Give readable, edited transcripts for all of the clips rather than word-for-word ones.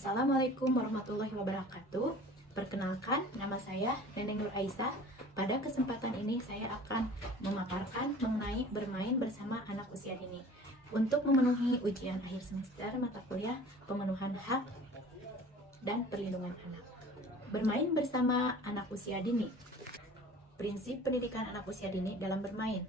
Assalamualaikum warahmatullahi wabarakatuh. Perkenalkan, nama saya Neneng Nur Aisyah. Pada kesempatan ini saya akan memaparkan mengenai bermain bersama anak usia dini untuk memenuhi ujian akhir semester mata kuliah pemenuhan hak dan perlindungan anak. Bermain bersama anak usia dini. Prinsip pendidikan anak usia dini dalam bermain.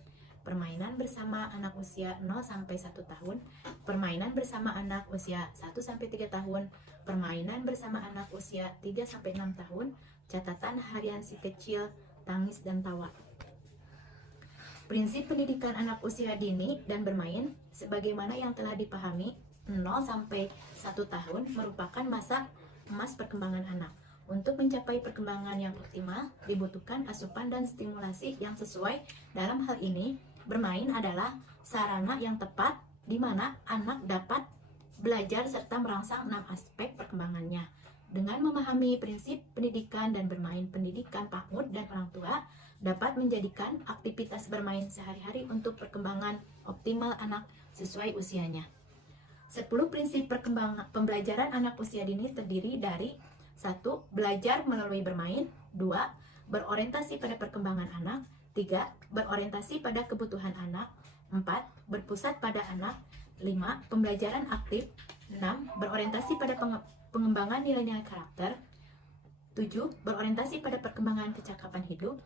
Permainan bersama anak usia 0-1 tahun, permainan bersama anak usia 1-3 tahun, permainan bersama anak usia 3-6 tahun, catatan harian si kecil, tangis dan tawa. Prinsip pendidikan anak usia dini dan bermain sebagaimana yang telah dipahami, 0-1 tahun merupakan masa emas perkembangan anak. Untuk mencapai perkembangan yang optimal, dibutuhkan asupan dan stimulasi yang sesuai. Dalam hal ini, bermain adalah sarana yang tepat di mana anak dapat belajar serta merangsang 6 aspek perkembangannya. Dengan memahami prinsip pendidikan dan bermain, pendidikan PAUD dan orang tua dapat menjadikan aktivitas bermain sehari-hari untuk perkembangan optimal anak sesuai usianya. 10 prinsip pembelajaran anak usia dini terdiri dari 1. Belajar melalui bermain. 2. Berorientasi pada perkembangan anak. 3. Berorientasi pada kebutuhan anak. 4. Berpusat pada anak. 5. Pembelajaran aktif. 6. Berorientasi pada pengembangan nilai-nilai karakter. 7. Berorientasi pada perkembangan kecakapan hidup.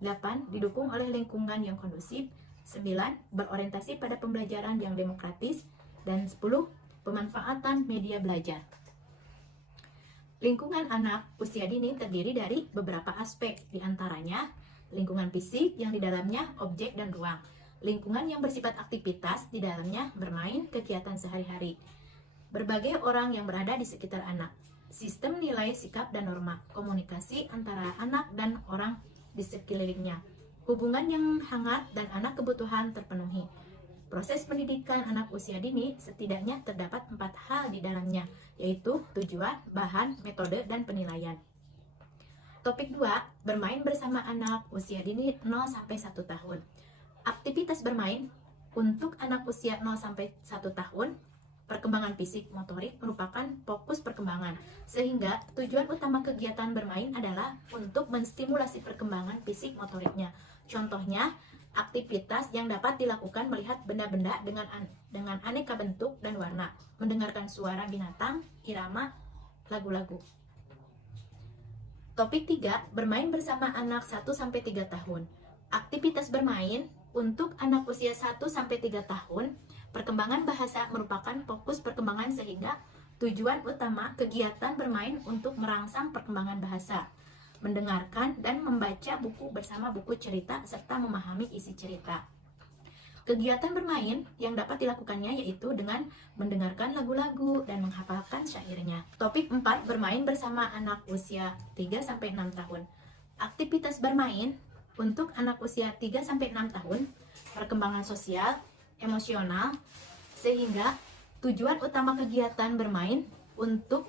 8. Didukung oleh lingkungan yang kondusif. 9. Berorientasi pada pembelajaran yang demokratis. Dan 10. Pemanfaatan media belajar. Lingkungan anak usia dini terdiri dari beberapa aspek, diantaranya lingkungan fisik yang di dalamnya objek dan ruang, lingkungan yang bersifat aktivitas, di dalamnya bermain, kegiatan sehari-hari, berbagai orang yang berada di sekitar anak, sistem nilai, sikap, dan norma, komunikasi antara anak dan orang di sekelilingnya, hubungan yang hangat dan anak kebutuhan terpenuhi. Proses pendidikan anak usia dini setidaknya terdapat 4 hal di dalamnya, yaitu tujuan, bahan, metode, dan penilaian. Topik 2, bermain bersama anak usia dini 0-1 tahun. Aktivitas bermain untuk anak usia 0-1 tahun, perkembangan fisik motorik merupakan fokus perkembangan, sehingga tujuan utama kegiatan bermain adalah untuk menstimulasi perkembangan fisik motoriknya. Contohnya, aktivitas yang dapat dilakukan melihat benda-benda dengan aneka bentuk dan warna, mendengarkan suara binatang, irama, lagu-lagu. Topik 3, bermain bersama anak 1-3 tahun. Aktivitas bermain untuk anak usia 1-3 tahun, perkembangan bahasa merupakan fokus perkembangan sehingga tujuan utama kegiatan bermain untuk merangsang perkembangan bahasa, mendengarkan dan membaca buku bersama buku cerita serta memahami isi cerita. Kegiatan bermain yang dapat dilakukannya yaitu dengan mendengarkan lagu-lagu dan menghafalkan syairnya. Topik 4, bermain bersama anak usia 3-6 tahun. Aktivitas bermain untuk anak usia 3-6 tahun, perkembangan sosial, emosional, sehingga tujuan utama kegiatan bermain untuk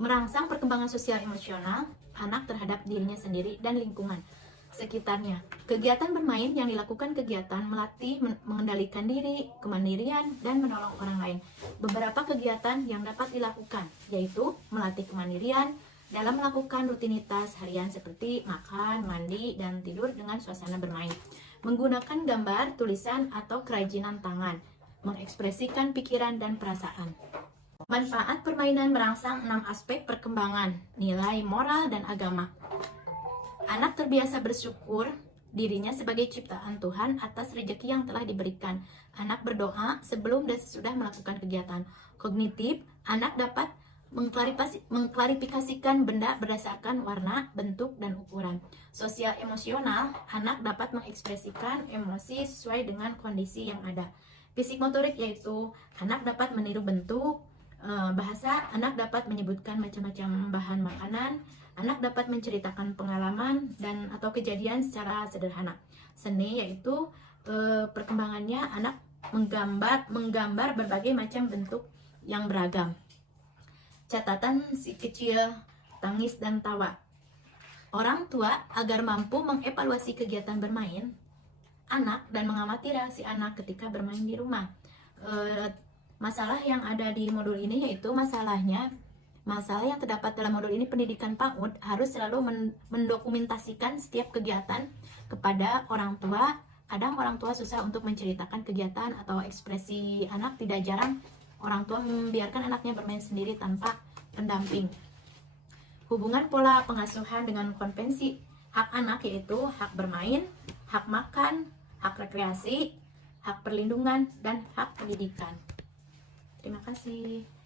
merangsang perkembangan sosial emosional anak terhadap dirinya sendiri dan lingkungan sekitarnya. Kegiatan bermain yang dilakukan kegiatan melatih mengendalikan diri, kemandirian, dan menolong orang lain. Beberapa kegiatan yang dapat dilakukan yaitu melatih kemandirian dalam melakukan rutinitas harian seperti makan, mandi, dan tidur dengan suasana bermain. Menggunakan gambar, tulisan, atau kerajinan tangan. Mengekspresikan pikiran dan perasaan. Manfaat permainan merangsang 6 aspek perkembangan, nilai, moral, dan agama. Anak terbiasa bersyukur dirinya sebagai ciptaan Tuhan atas rezeki yang telah diberikan. Anak berdoa sebelum dan sesudah melakukan kegiatan. Kognitif, anak dapat mengklarifikasikan benda berdasarkan warna, bentuk, dan ukuran. Sosial emosional, anak dapat mengekspresikan emosi sesuai dengan kondisi yang ada. Fisik motorik yaitu anak dapat meniru bentuk, bahasa, anak dapat menyebutkan macam-macam bahan makanan, anak dapat menceritakan pengalaman dan atau kejadian secara sederhana. Seni yaitu perkembangannya anak menggambar berbagai macam bentuk yang beragam. Catatan si kecil, tangis dan tawa. Orang tua agar mampu mengevaluasi kegiatan bermain anak dan mengamati reaksi anak ketika bermain di rumah. Masalah yang ada di modul ini yaitu masalahnya Masalah yang terdapat dalam modul ini, pendidikan PAUD harus selalu mendokumentasikan setiap kegiatan kepada orang tua. Kadang orang tua susah untuk menceritakan kegiatan atau ekspresi anak, tidak jarang orang tua membiarkan anaknya bermain sendiri tanpa pendamping. Hubungan pola pengasuhan dengan konvensi hak anak yaitu hak bermain, hak makan, hak rekreasi, hak perlindungan, dan hak pendidikan. Terima kasih.